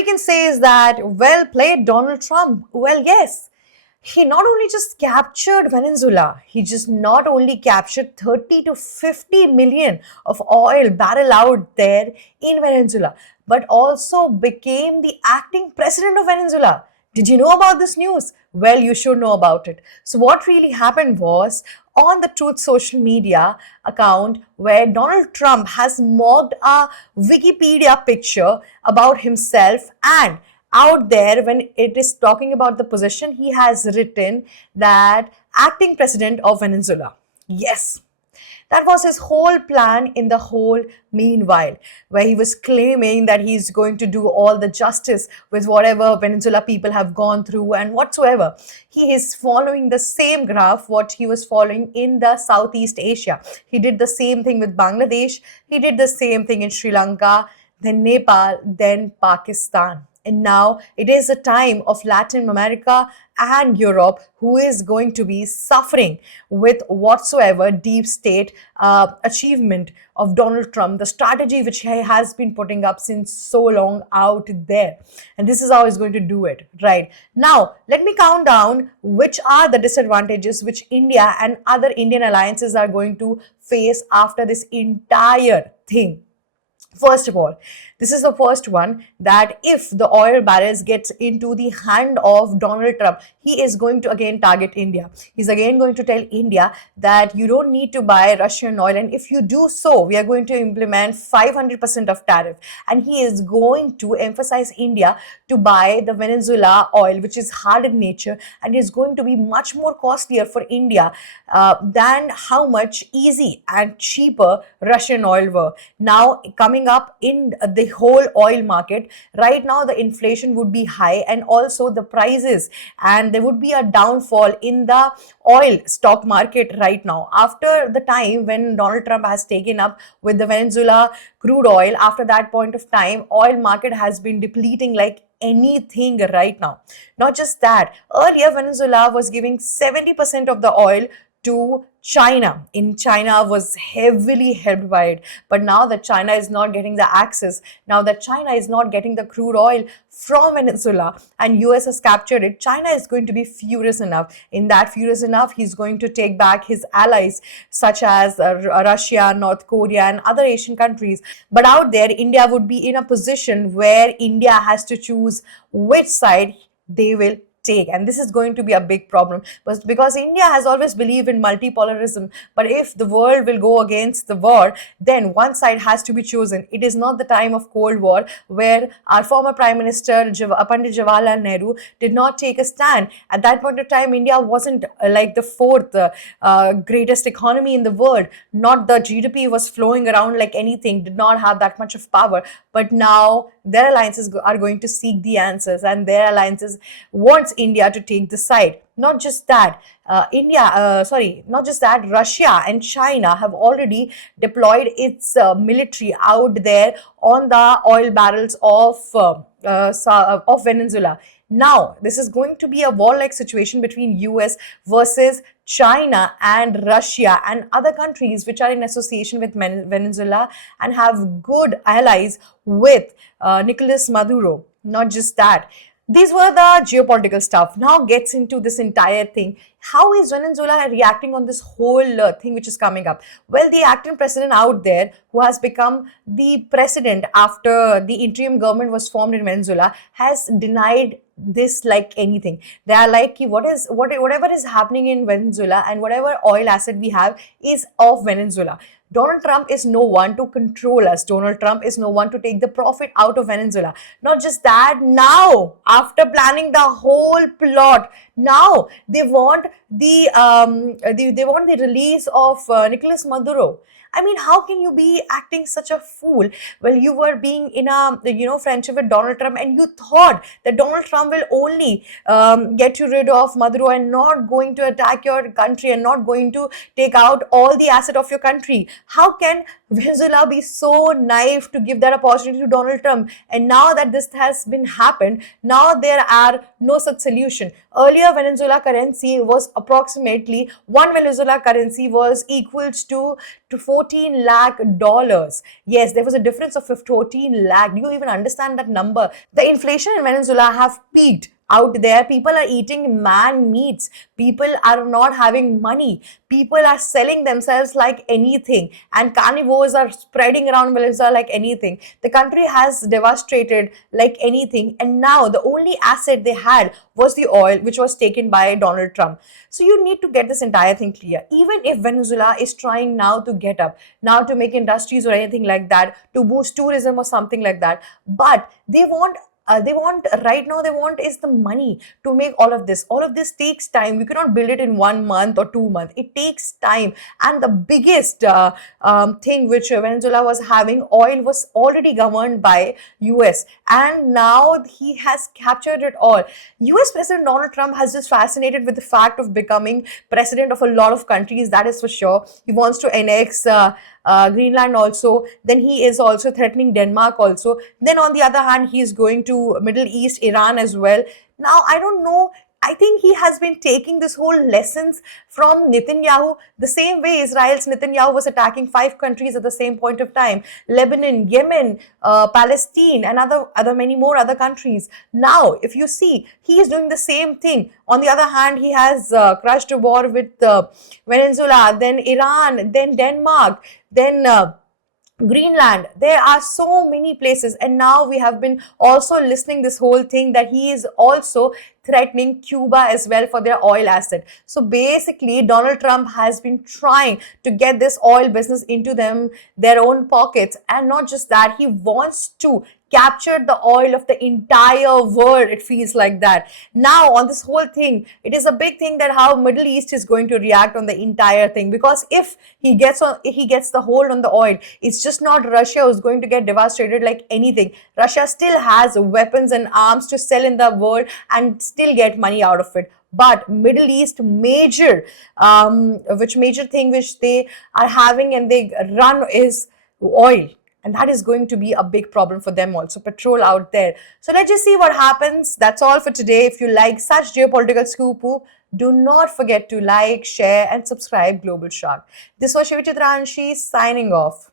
we can say is that, well played, Donald Trump. Well, yes, he not only just captured Venezuela, he just not only captured 30 to 50 million of oil barrel out there in Venezuela, but also became the acting president of Venezuela. Did you know about this news? Well, you should know about it. So, what really happened was on the Truth social media account where Donald Trump has mocked a Wikipedia picture about himself, and out there when it is talking about the position, he has written that acting president of Venezuela. Yes, that was his whole plan in the whole meanwhile, where he was claiming that he's going to do all the justice with whatever Venezuela people have gone through and whatsoever. He is following the same graph what he was following in the Southeast Asia. He did the same thing with Bangladesh, he did the same thing in Sri Lanka, then Nepal, then Pakistan. And now it is a time of Latin America and Europe who is going to be suffering with whatsoever deep state achievement of Donald Trump, the strategy which he has been putting up since so long out there. And this is how he's going to do it, right? Now, let me count down which are the disadvantages which India and other Indian alliances are going to face after this entire thing. First of all, this is the first one, that if the oil barrels gets into the hand of Donald Trump, he is going to again target India. He's again going to tell India that you don't need to buy Russian oil, and if you do so, we are going to implement 500% of tariff. And he is going to emphasize India to buy the Venezuela oil, which is hard in nature and is going to be much more costlier for India than how much easy and cheaper Russian oil were. Now, coming up in the whole oil market, right now the inflation would be high, and also the prices, and there would be a downfall in the oil stock market right now. After the time when Donald Trump has taken up with the Venezuela crude oil, after that point of time, oil market has been depleting like anything right now. Not just that, earlier Venezuela was giving 70% of the oil to China. In China was heavily helped by it, but now that China is not getting the access, now that China is not getting the crude oil from Venezuela and US has captured it, China is going to be furious enough. In that furious enough, he's going to take back his allies such as Russia, North Korea and other Asian countries. But out there, India would be in a position where India has to choose which side they will take, and this is going to be a big problem. But because India has always believed in multipolarism, but if the world will go against the war, then one side has to be chosen. It is not the time of Cold War where our former Prime Minister Pandit Jawaharlal Nehru did not take a stand. At that point of time, India wasn't like the fourth greatest economy in the world. Not the GDP was flowing around like anything, did not have that much of power. But now their alliances are going to seek the answers, and their alliances wants India to take the side. Not just that, not just that, Russia and China have already deployed its military out there on the oil barrels of Venezuela. Now, this is going to be a war-like situation between US versus China and Russia and other countries which are in association with Venezuela and have good allies with Nicolas Maduro. Not just that, these were the geopolitical stuff. Now gets into this entire thing. How is Venezuela reacting on this whole thing which is coming up? Well, the acting president out there, who has become the president after the interim government was formed in Venezuela, has denied this like anything. They are like, whatever is happening in Venezuela and whatever oil asset we have is of Venezuela. Donald Trump is no one to control us. Donald Trump is no one to take the profit out of Venezuela. Not just that, now, after planning the whole plot, now they want the release of Nicolas Maduro. I mean, how can you be acting such a fool? Well, you were being in a friendship with Donald Trump, and you thought that Donald Trump will only get you rid of Maduro and not going to attack your country and not going to take out all the asset of your country. How can Venezuela be so naive to give that opportunity to Donald Trump? And now that this has been happened, now there are no such solution. Earlier, Venezuela currency was approximately, one Venezuela currency was equals to 14 lakh dollars. Yes, there was a difference of 14 lakh. Do you even understand that number? The inflation in Venezuela have peaked out there. People are eating man meats. People are not having money. People are selling themselves like anything, and carnivores are spreading around Venezuela like anything. The country has devastated like anything, and now the only asset they had was the oil, which was taken by Donald Trump. So you need to get this entire thing clear. Even if Venezuela is trying now to get up, now to make industries or anything like that, to boost tourism or something like that, but they want right now, they want is the money to make all of this. All of this takes time. You cannot build it in 1 month or 2 months. It takes time. And the biggest thing which Venezuela was having, oil, was already governed by US, and now he has captured it all. US President Donald Trump has just fascinated with the fact of becoming president of a lot of countries, that is for sure. He wants to annex Greenland also. Then he is also threatening Denmark also. Then on the other hand, he is going to Middle East, Iran as well. Now, I don't know. I think he has been taking this whole lessons from Netanyahu, the same way Israel's Netanyahu was attacking 5 countries at the same point of time: Lebanon, Yemen, Palestine, and other many more other countries. Now, if you see, he is doing the same thing. On the other hand, he has crushed a war with Venezuela, then Iran, then Denmark, then Greenland. There are so many places, and now we have been also listening this whole thing that he is also threatening Cuba as well for their oil asset. So basically, Donald Trump has been trying to get this oil business into their own pockets, and not just that, he wants to capture the oil of the entire world. It feels like that. Now on this whole thing, it is a big thing that how Middle East is going to react on the entire thing, because if he gets the hold on the oil, it's just not Russia who's going to get devastated like anything. Russia still has weapons and arms to sell in the world and still get money out of it. But Middle East major thing which they are having and they run is oil, and that is going to be a big problem for them also, petrol out there. So let's just see what happens. That's all for today. If you like such geopolitical scoop, do not forget to like, share and subscribe Global Shark. This was Shivi Chitranshi signing off.